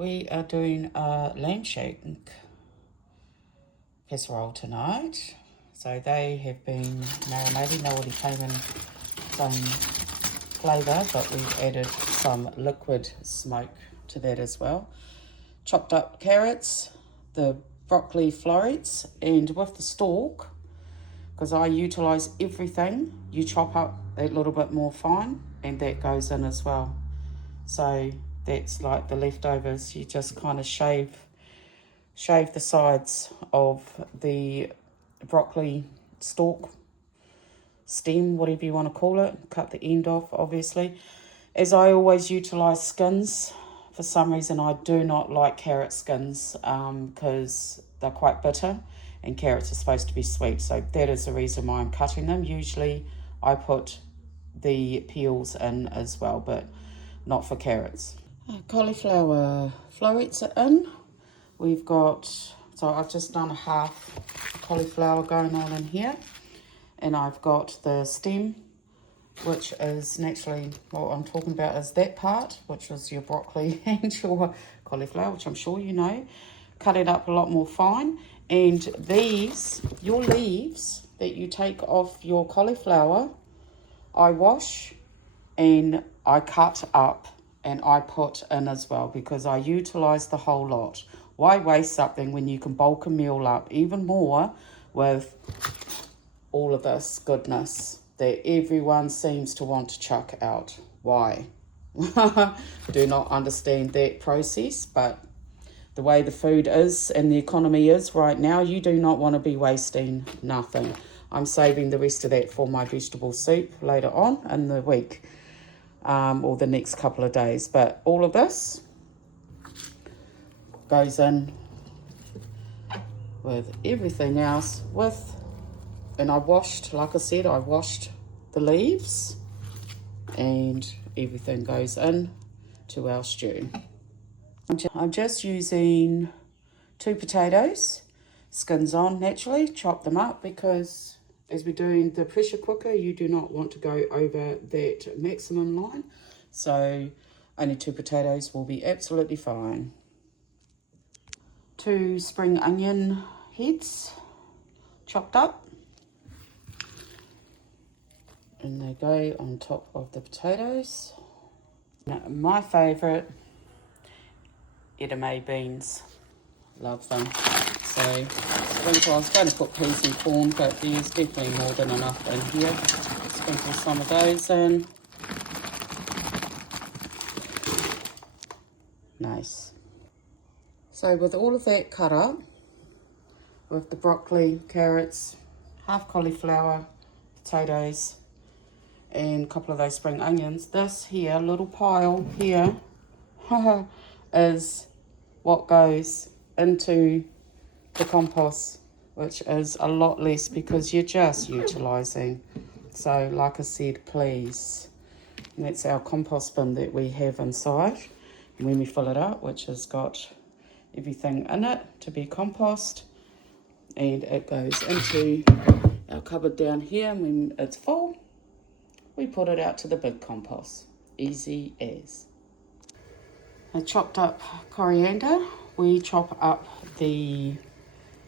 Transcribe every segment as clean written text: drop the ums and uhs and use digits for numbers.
We are doing a lamb shank casserole tonight. So they have been marinating. They already came in some flavour, but we've added some liquid smoke to that as well. Chopped up carrots, the broccoli florets, and with the stalk, because I utilise everything, you chop up a little bit more fine, and that goes in as well. So that's like the leftovers. You just kind of shave the sides of the broccoli stalk, stem, whatever you want to call it. Cut the end off, obviously. As I always utilise skins. For some reason, I do not like carrot skins because they're quite bitter, and carrots are supposed to be sweet. So that is the reason why I'm cutting them. Usually I put the peels in as well, but not for carrots. Cauliflower florets are in. We've got, so I've just done a half cauliflower going on in here, and I've got the stem, which is naturally what I'm talking about is that part, which is your broccoli and your cauliflower, which I'm sure you know. Cut it up a lot more fine, and these, your leaves that you take off your cauliflower, I wash and I cut up and I put in as well, because I utilise the whole lot. Why waste something when you can bulk a meal up even more with all of this goodness that everyone seems to want to chuck out? Why? Do not understand that process, but the way the food is and the economy is right now, you do not want to be wasting nothing. I'm saving the rest of that for my vegetable soup later on in the week, or the next couple of days. But all of this goes in with everything else and I washed, like I said, I washed the leaves, and everything goes in to our stew. I'm just using 2 potatoes, skins on naturally, chop them up, because as we're doing the pressure cooker, you do not want to go over that maximum line. So only 2 potatoes will be absolutely fine. 2 spring onion heads, chopped up. And they go on top of the potatoes. Now, my favourite, edamame beans. Love them. So, sprinkle, I was going to put peas and corn, but there's definitely more than enough in here. Sprinkle some of those in. Nice. So with all of that cut up, with the broccoli, carrots, half cauliflower, potatoes, and a couple of those spring onions, this here, little pile here, is what goes into the compost, which is a lot less because you're just utilising. So like I said, please, and that's our compost bin that we have inside, and when we fill it up, which has got everything in it to be compost, and it goes into our cupboard down here, and when it's full, we put it out to the big compost. Easy as. I chopped up coriander. We chop up the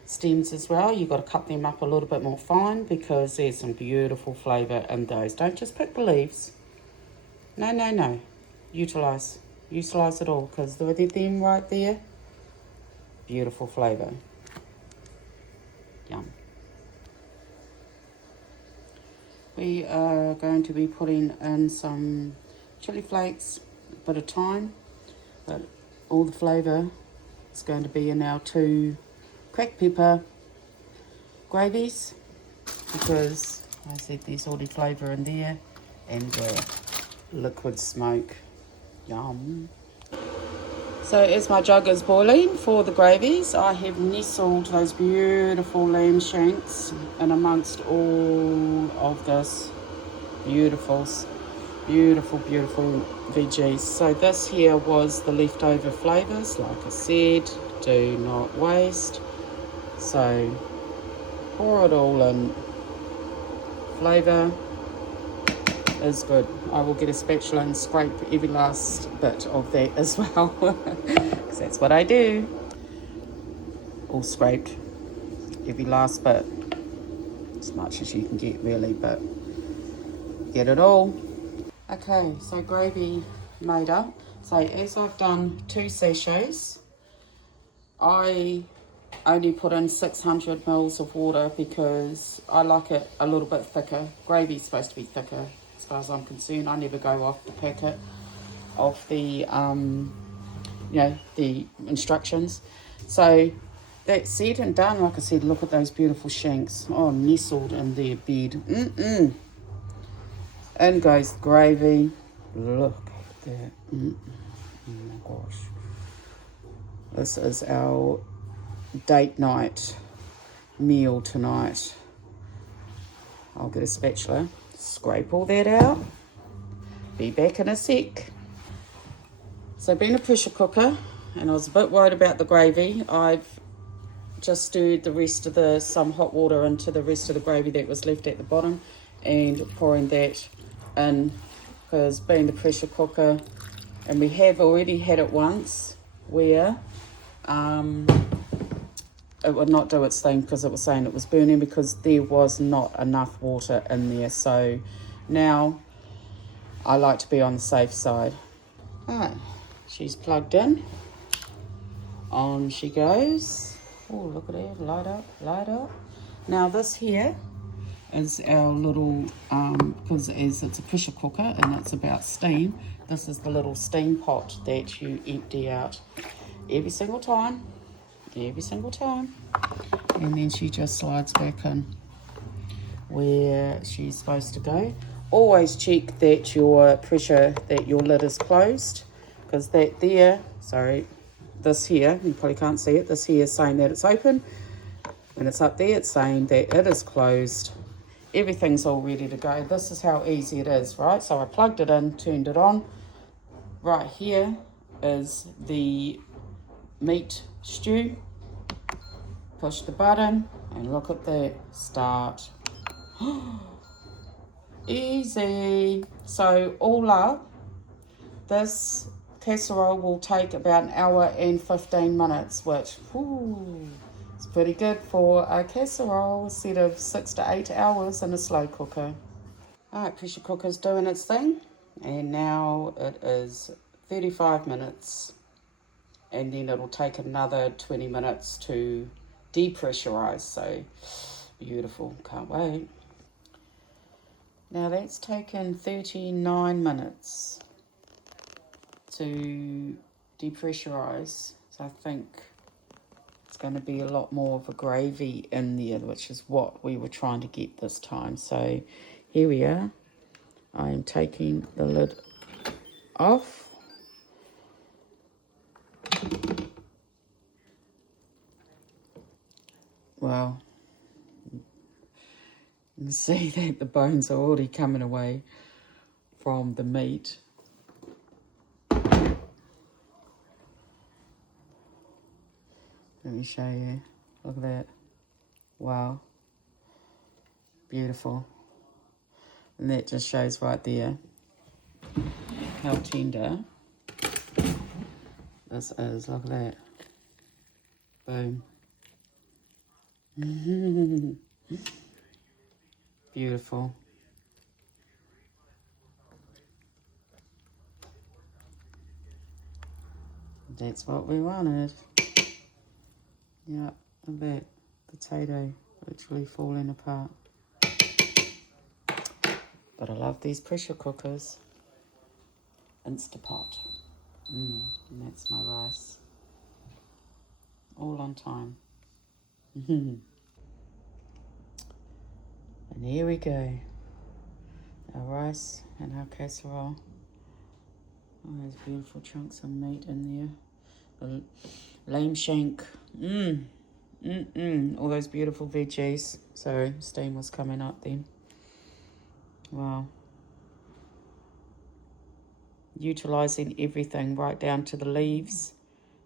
stems as well. You've got to cut them up a little bit more fine, because there's some beautiful flavour in those. Don't just pick the leaves. No. Utilise it all, because look at them right there. Beautiful flavour. Yum. We are going to be putting in some chili flakes, a bit of thyme, but all the flavour is going to be in our 2 cracked pepper gravies, because I said there's already flavour in there, and the liquid smoke. Yum. So as my jug is boiling for the gravies, I have nestled those beautiful lamb shanks in amongst all of this beautiful veggies. So this here was the leftover flavours. Like I said, do not waste. So pour it all in. Flavour is good. I will get a spatula and scrape every last bit of that as well, because that's what I do. All scraped, every last bit, as much as you can get really, but get it all. Okay, so gravy made up. So as I've done 2 sachets, I only put in 600 mils of water because I like it a little bit thicker. Gravy's supposed to be thicker as far as I'm concerned. I never go off the packet of the, the instructions. So that's said and done. Like I said, look at those beautiful shanks. Oh, nestled in their bed. In goes gravy. Look at that. Oh my gosh. This is our date night meal tonight. I'll get a spatula, scrape all that out. Be back in a sec. So being a pressure cooker, and I was a bit worried about the gravy, I've just stirred the rest of some hot water into the rest of the gravy that was left at the bottom and pouring that in, because being the pressure cooker, and we have already had it once where it would not do its thing because it was saying it was burning because there was not enough water in there. So now I like to be on the safe side. Alright, she's plugged in. On she goes. Oh, look at her, light up, light up. Now this here is our little, because as it's a pressure cooker and it's about steam, this is the little steam pot that you empty out every single time. And then she just slides back in where she's supposed to go. Always check that your lid is closed, because that there, sorry, this here, you probably can't see it, this here is saying that it's open. When it's up there, it's saying that it is closed. Everything's all ready to go. This is how easy it is, right? So I plugged it in, turned it on. Right here is the meat stew. Push the button and look at that, start. Easy. So all up, this casserole will take about 1 hour and 15 minutes, which is pretty good for a casserole instead of 6 to 8 hours in a slow cooker. Alright, pressure cooker's doing its thing, and now it is 35 minutes, and then it'll take another 20 minutes to depressurize. So beautiful, can't wait. Now that's taken 39 minutes to depressurize, so I think it's going to be a lot more of a gravy in there, which is what we were trying to get this time. So here we are. I am taking the lid off. Wow. You can see that the bones are already coming away from the meat. Let me show you. Look at that. Wow. Beautiful. And that just shows right there how tender this is. Look at that. Boom. Beautiful. That's what we wanted. Yeah, look at that potato literally falling apart. But I love these pressure cookers. Instapot. And that's my rice. All on time. And here we go. Our rice and our casserole. Oh, there's beautiful chunks of meat in there. The lamb shank. All those beautiful veggies. So steam was coming up then. Wow. Utilising everything right down to the leaves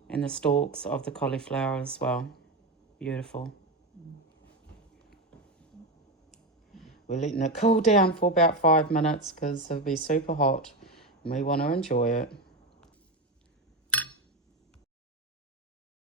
and the stalks of the cauliflower as well. Beautiful. We're letting it cool down for about 5 minutes because it'll be super hot and we want to enjoy it.